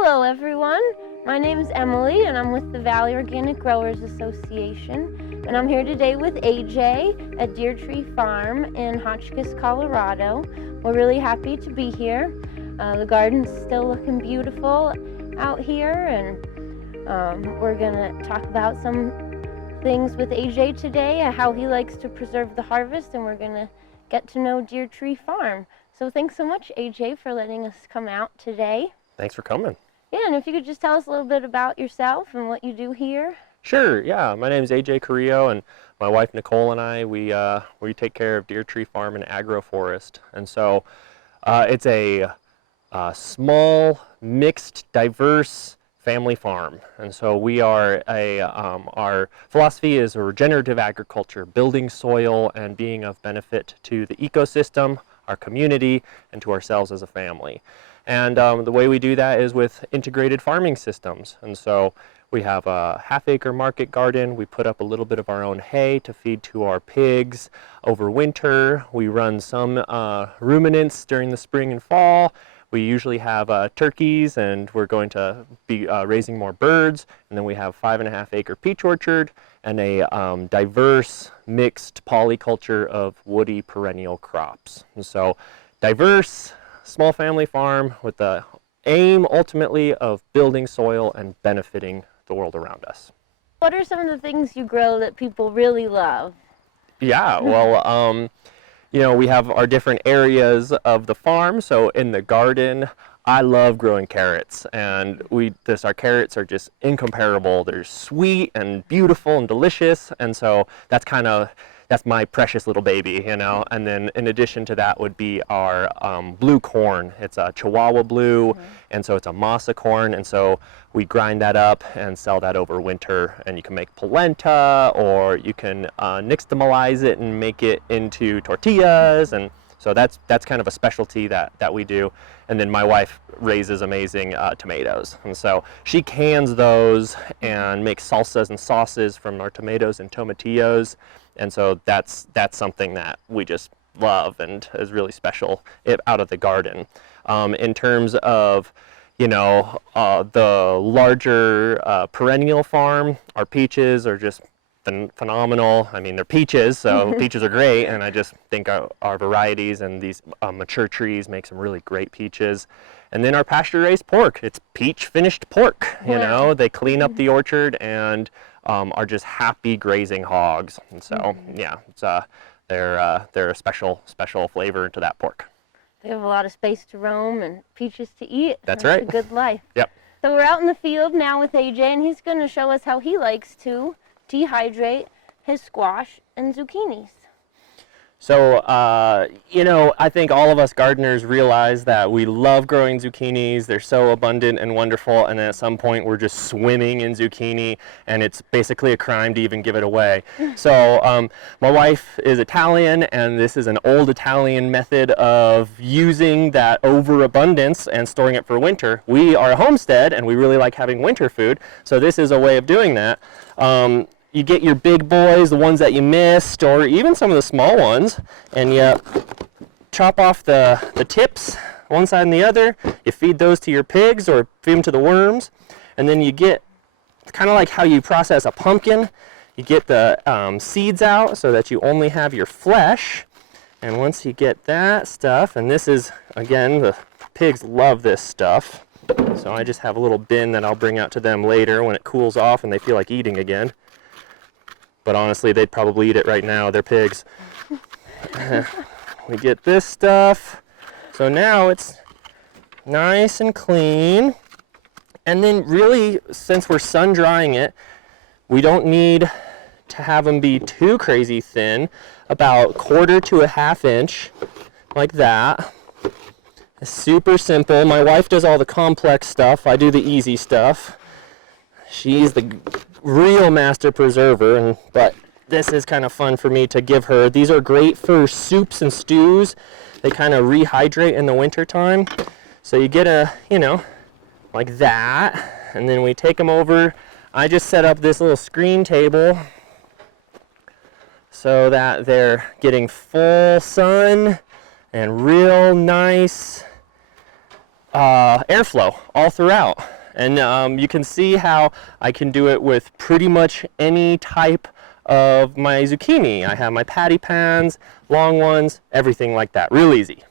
Hello everyone, my name is Emily and I'm with the Valley Organic Growers Association, and I'm here today with AJ at Deertree Farm in Hotchkiss, Colorado. We're really happy to be here. The garden's still looking beautiful out here, and we're gonna talk about some things with AJ today, how he likes to preserve the harvest, and we're gonna get to know Deertree Farm. So thanks so much, AJ, for letting us come out today. Thanks for coming. Yeah, and if you could just tell us a little bit about yourself and what you do here. Sure, yeah. My name is AJ Carrillo, and my wife Nicole and I, we take care of Deertree Farm and Agroforest. And so it's a small, mixed, diverse family farm. And so we are our philosophy is a regenerative agriculture, building soil and being of benefit to the ecosystem, our community, and to ourselves as a family. And the way we do that is with integrated farming systems. And so we have a half-acre market garden. We put up a little bit of our own hay to feed to our pigs over winter. We run some ruminants during the spring and fall. We usually have turkeys, and we're going to be raising more birds. And then we have 5.5-acre peach orchard and a diverse mixed polyculture of woody perennial crops. And so diverse, small family farm with the aim ultimately of building soil and benefiting the world around us. What are some of the things you grow that people really love? Yeah, well, you know, we have our different areas of the farm. So in the garden, I love growing carrots, and our carrots are just incomparable. They're sweet and beautiful and delicious, and so that's my precious little baby, you know. And then in addition to that would be our blue corn. It's a Chihuahua blue, and so it's a masa corn, and so we grind that up and sell that over winter, and you can make polenta, or you can nixtamalize it and make it into tortillas, and so that's kind of a specialty that we do. And then my wife raises amazing tomatoes, and so she cans those and makes salsas and sauces from our tomatoes and tomatillos. And so that's something that we just love and is really special out of the garden. In terms of, you know, the larger perennial farm, our peaches are just phenomenal. I mean, they're peaches, so peaches are great, and I just think our varieties and these mature trees make some really great peaches. And then our pasture-raised pork, it's peach finished pork, you know. They clean up the orchard and are just happy grazing hogs. And so, yeah, it's, they're a special flavor to that pork. They have a lot of space to roam and peaches to eat. That's right. A good life. Yep. So we're out in the field now with AJ, and he's going to show us how he likes to dehydrate his squash and zucchinis. So, you know, I think all of us gardeners realize that we love growing zucchinis. They're so abundant and wonderful, and at some point we're just swimming in zucchini, and it's basically a crime to even give it away. So, my wife is Italian, and this is an old Italian method of using that overabundance and storing it for winter. We are a homestead, and we really like having winter food, so this is a way of doing that. You get your big boys, the ones that you missed, or even some of the small ones, and you chop off the tips, one side and the other. You feed those to your pigs or feed them to the worms, and then you get, it's kind of like how you process a pumpkin. You get the seeds out so that you only have your flesh, and once you get that stuff, and this is, again, the pigs love this stuff, so I just have a little bin that I'll bring out to them later when it cools off and they feel like eating again. But honestly, they'd probably eat it right now. They're pigs. We get this stuff. So now it's nice and clean. And then really, since we're sun drying it, we don't need to have them be too crazy thin. About 1/4 to 1/2 inch, like that. It's super simple. My wife does all the complex stuff. I do the easy stuff. She's the real master preserver, but this is kind of fun for me to give her. These are great for soups and stews. They kind of rehydrate in the winter time. So you get a, you know, like that, and then we take them over. I just set up this little screen table so that they're getting full sun and real nice airflow all throughout. And you can see how I can do it with pretty much any type of my zucchini. I have my patty pans, long ones, everything like that. Real easy.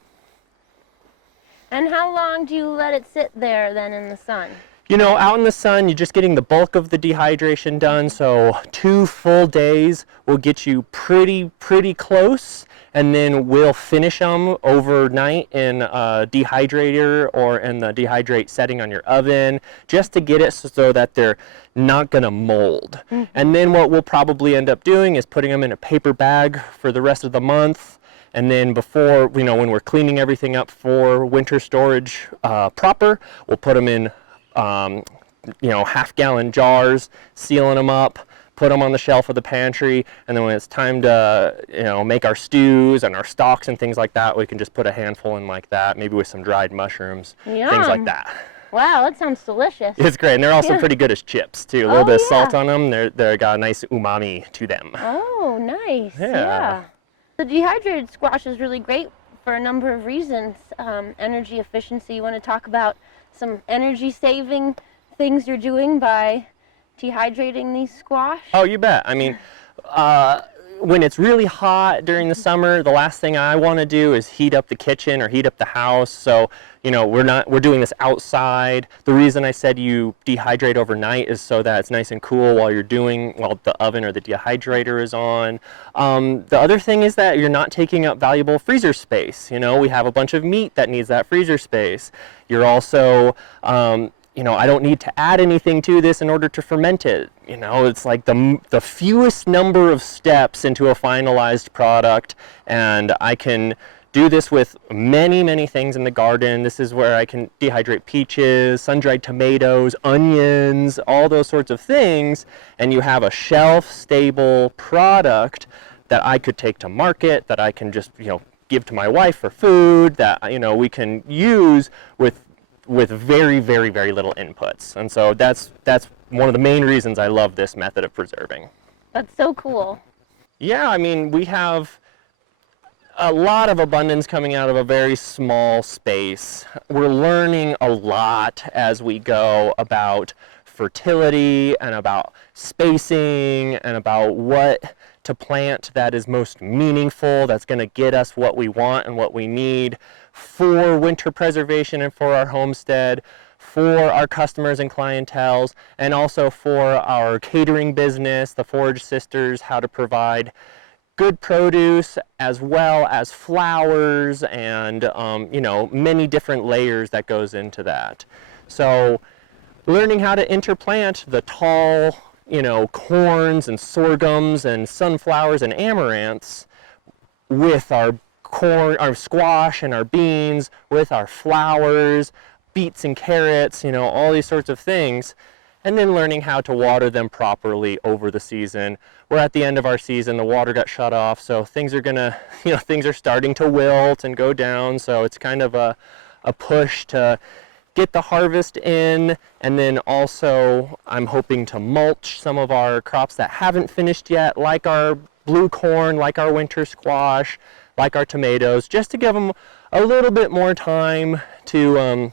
And how long do you let it sit there then in the sun? You know, out in the sun, you're just getting the bulk of the dehydration done, so 2 full days will get you pretty close, and then we'll finish them overnight in a dehydrator or in the dehydrate setting on your oven, just to get it so that they're not gonna mold. And then what we'll probably end up doing is putting them in a paper bag for the rest of the month. And then before, you know, when we're cleaning everything up for winter storage proper, we'll put them in you know, half-gallon jars, sealing them up, put them on the shelf of the pantry, and then when it's time to, you know, make our stews and our stocks and things like that, we can just put a handful in like that, maybe with some dried mushrooms, things like that. Wow, that sounds delicious. It's great, and they're also pretty good as chips too. A little bit of salt on them, they're got a nice umami to them. Oh, nice. Yeah. The dehydrated squash is really great for a number of reasons. Energy efficiency. You want to talk about some energy saving things you're doing by dehydrating these squash? Oh, you bet. I mean, when it's really hot during the summer, the last thing I want to do is heat up the kitchen or heat up the house. So, you know, we're doing this outside. The reason I said you dehydrate overnight is so that it's nice and cool while the oven or the dehydrator is on. The other thing is that you're not taking up valuable freezer space. You know, we have a bunch of meat that needs that freezer space. You're also, you know, I don't need to add anything to this in order to ferment it. You know, it's like the fewest number of steps into a finalized product, and I can do this with many things in the garden. This is where I can dehydrate peaches, sun-dried tomatoes, onions, all those sorts of things, and you have a shelf-stable product that I could take to market, that I can just, you know, give to my wife for food, that, you know, we can use with very little inputs. And so that's one of the main reasons I love this method of preserving. That's so cool. Yeah, I mean, we have a lot of abundance coming out of a very small space. We're learning a lot as we go about fertility and about spacing and about what to plant that is most meaningful, that's going to get us what we want and what we need for winter preservation and for our homestead, for our customers and clientels, and also for our catering business, the Forage Sisters, how to provide good produce as well as flowers and you know, many different layers that goes into that. So learning how to interplant the tall, you know, corns and sorghums and sunflowers and amaranths with our corn, our squash and our beans, with our flowers, beets and carrots, you know, all these sorts of things, and then learning how to water them properly over the season. We're at the end of our season, the water got shut off, so things are gonna, you know, things are starting to wilt and go down, so it's kind of a push to get the harvest in, and then also I'm hoping to mulch some of our crops that haven't finished yet, like our blue corn, like our winter squash, like our tomatoes, just to give them a little bit more time to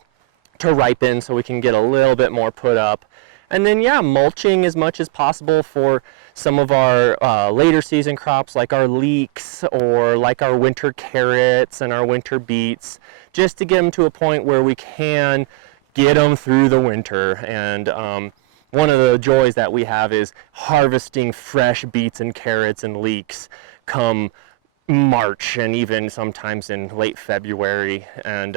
ripen so we can get a little bit more put up. And then, yeah, mulching as much as possible for some of our later season crops, like our leeks or like our winter carrots and our winter beets, just to get them to a point where we can get them through the winter. And one of the joys that we have is harvesting fresh beets and carrots and leeks come March and even sometimes in late February, and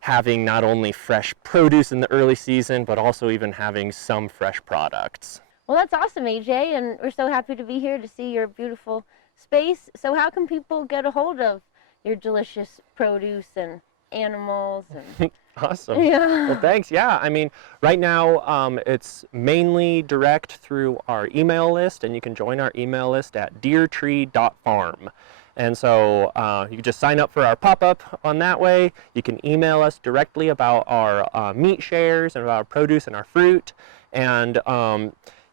having not only fresh produce in the early season, but also even having some fresh products. Well, that's awesome, AJ, and we're so happy to be here to see your beautiful space. So how can people get a hold of your delicious produce and animals? And Awesome. yeah. Well, thanks. Yeah, I mean, right now it's mainly direct through our email list, and you can join our email list at deertree.farm. And so you can just sign up for our pop-up on that way. You can email us directly about our meat shares and about our produce and our fruit. And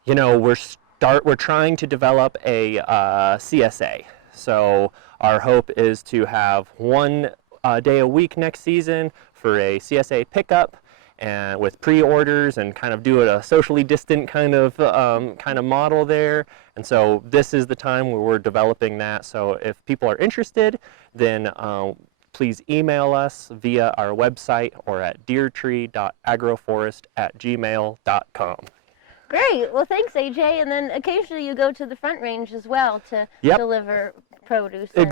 you know, we're trying to develop a CSA. So our hope is to have one day a week next season for a CSA pickup, and with pre-orders, and kind of do it a socially distant kind of model there. And so this is the time where we're developing that. So if people are interested, then please email us via our website or at deertree.agroforest@gmail.com. Great. Well, thanks, AJ. And then occasionally you go to the Front Range as well to deliver produce and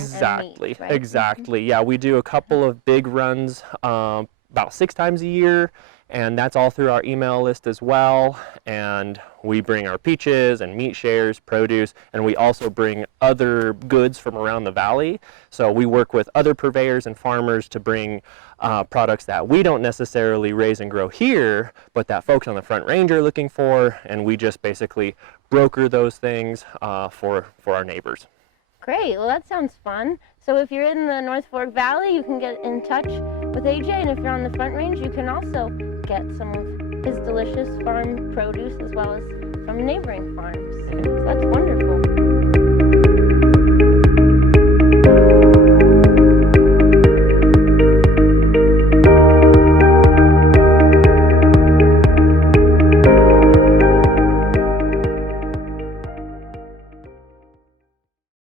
meat, right? Exactly. Yeah, we do a couple of big runs about 6 times a year, and that's all through our email list as well. And we bring our peaches and meat shares, produce, and we also bring other goods from around the valley. So we work with other purveyors and farmers to bring products that we don't necessarily raise and grow here, but that folks on the Front Range are looking for, and we just basically broker those things for our neighbors. Great. Well, that sounds fun. So if you're in the North Fork Valley, you can get in touch with AJ, and if you're on the Front Range, you can also get some of his delicious farm produce as well as from neighboring farms. So that's wonderful.